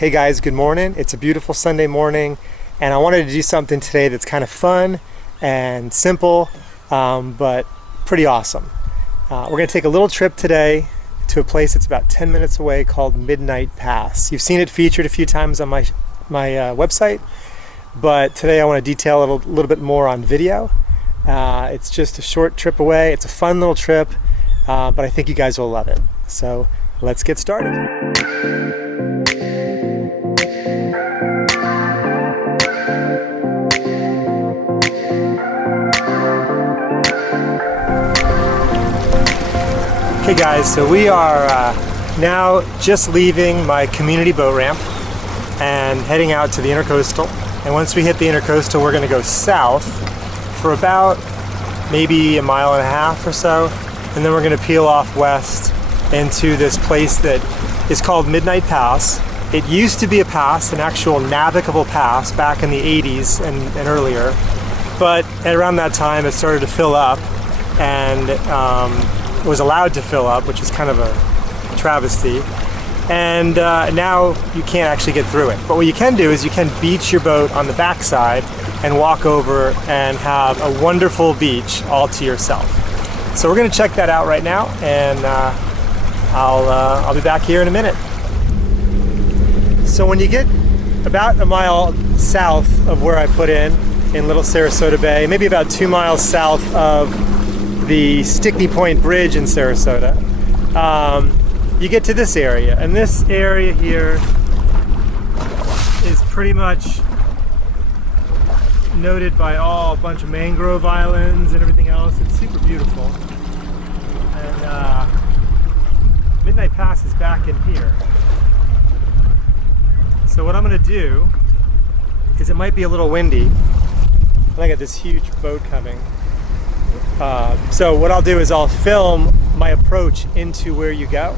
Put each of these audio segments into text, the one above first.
Hey guys, good morning. It's a beautiful Sunday morning and I wanted to do something today that's kind of fun and simple, but pretty awesome. We're gonna take a little trip today to a place that's about 10 minutes away called Midnight Pass. You've seen it featured a few times on my website, but today I want to detail it a little bit more on video. It's just a short trip away. It's a fun little trip, but I think you guys will love it. So let's get started. Hey guys, so we are now just leaving my community boat ramp and heading out to the Intercoastal. And once we hit the Intercoastal, we're going to go south for about maybe a mile and a half or so, and then we're going to peel off west into this place that is called Midnight Pass. It used to be a pass, an actual navigable pass back in the 80s and earlier, but at around that time it started to fill up and was allowed to fill up, which is kind of a travesty. And now you can't actually get through it. But what you can do is you can beach your boat on the backside and walk over and have a wonderful beach all to yourself. So we're gonna check that out right now, and I'll be back here in a minute. So when you get about a mile south of where I put in Little Sarasota Bay, maybe about 2 miles south of the Stickney Point Bridge in Sarasota, you get to this area, and this area here is pretty much noted by a bunch of mangrove islands and everything else. It's super beautiful, and Midnight Pass is back in here. So what I'm going to do is, it might be a little windy, and I got this huge boat coming. So what I'll do is I'll film my approach into where you go,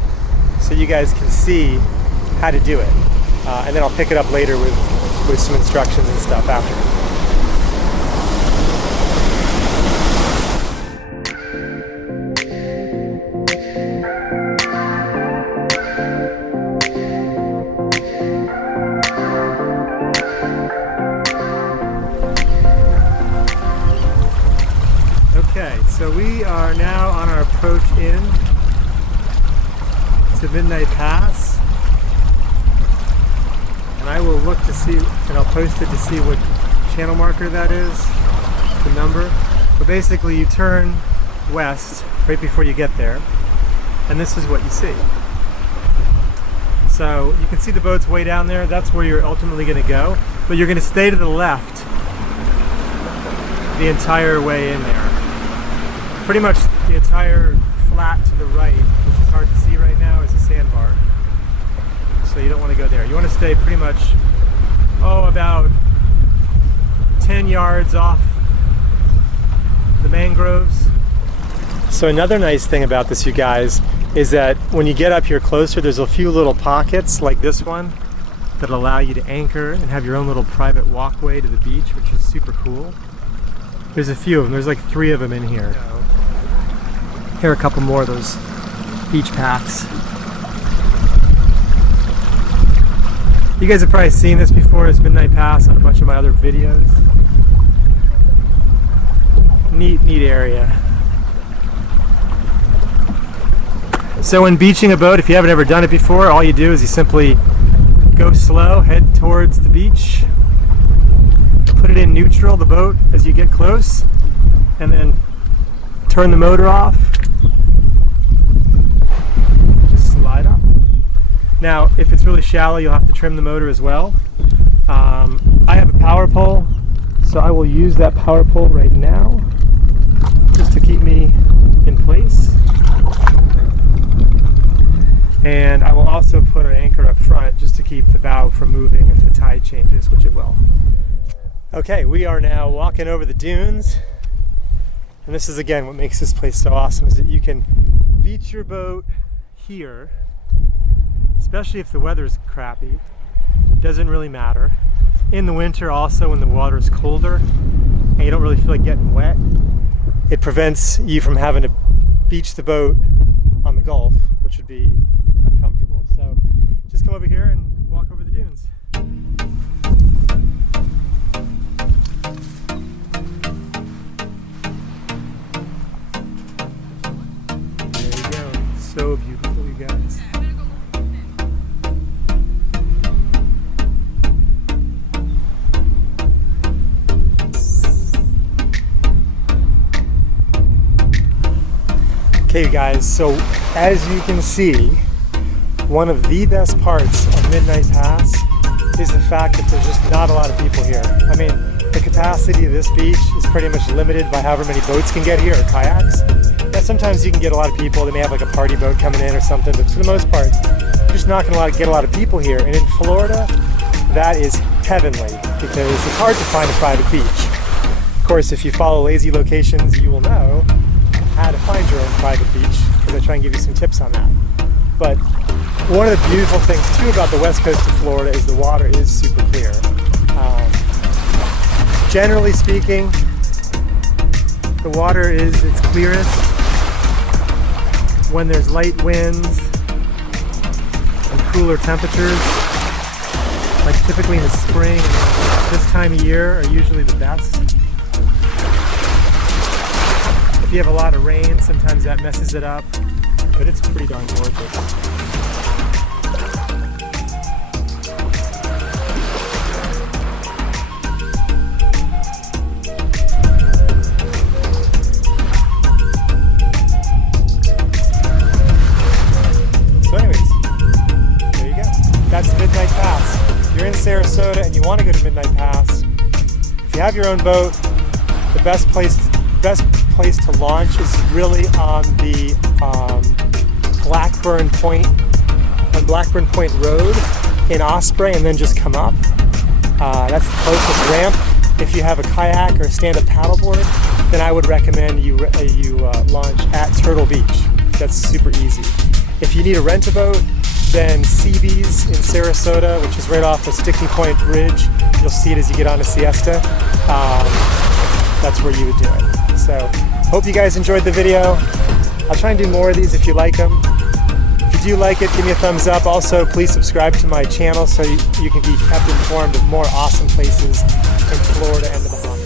so you guys can see how to do it, and then I'll pick it up later with some instructions and stuff after. Okay, so we are now on our approach in to Midnight Pass, and I will look to see, and I'll post it to see what channel marker that is, the number. But basically you turn west right before you get there, and this is what you see. So you can see the boats way down there. That's where you're ultimately going to go, but you're going to stay to the left the entire way in there. Pretty much the entire flat to the right, which is hard to see right now, is a sandbar. So you don't want to go there. You want to stay pretty much, about 10 yards off the mangroves. So another nice thing about this, you guys, is that when you get up here closer, there's a few little pockets like this one that allow you to anchor and have your own little private walkway to the beach, which is super cool. There's a few of them. There's like 3 of them in here. Here are a couple more of those beach packs. You guys have probably seen this before, as Midnight Pass, on a bunch of my other videos. Neat area. So when beaching a boat, if you haven't ever done it before, all you do is you simply go slow, head towards the beach, put it in neutral, the boat, as you get close, and then turn the motor off. Just slide up. Now, if it's really shallow, you'll have to trim the motor as well. I have a power pole, so I will use that power pole right now, just to keep me in place. And I will also put an anchor up front, just to keep the bow from moving if the tide changes, which it will. Okay, we are now walking over the dunes, and this is again what makes this place so awesome, is that you can beach your boat here, especially if the weather's crappy. It doesn't really matter. In the winter also, when the water is colder and you don't really feel like getting wet, it prevents you from having to beach the boat on the Gulf, which would be uncomfortable. So just come over here and walk over the dunes. Okay guys, so as you can see, one of the best parts of Midnight Pass is the fact that there's just not a lot of people here. I mean, the capacity of this beach is pretty much limited by however many boats can get here, or kayaks. Now sometimes you can get a lot of people, they may have like a party boat coming in or something, but for the most part, you're just not going to get a lot of people here. And in Florida, that is heavenly, because it's hard to find a private beach. Of course, if you follow Lazy Locations, you will know how to find your own private beach, because I try and give you some tips on that. But one of the beautiful things too about the west coast of Florida is the water is super clear. Generally speaking, the water is its clearest when there's light winds and cooler temperatures. Like typically in the spring, this time of year are usually the best. If you have a lot of rain, sometimes that messes it up, but it's pretty darn gorgeous. So anyways, there you go. That's Midnight Pass. If you're in Sarasota and you want to go to Midnight Pass, if you have your own boat, the best place to launch is really on the Blackburn Point Road in Osprey, and then just come up. That's the closest ramp. If you have a kayak or a stand-up paddleboard, then I would recommend you launch at Turtle Beach. That's super easy. If you need to rent a boat, then CB's in Sarasota, which is right off the Stickney Point Bridge. You'll see it as you get onto Siesta. That's where you would do it. So, hope you guys enjoyed the video. I'll try and do more of these if you like them. If you do like it, give me a thumbs up. Also, please subscribe to my channel so you can be kept informed of more awesome places in Florida and the Bahamas.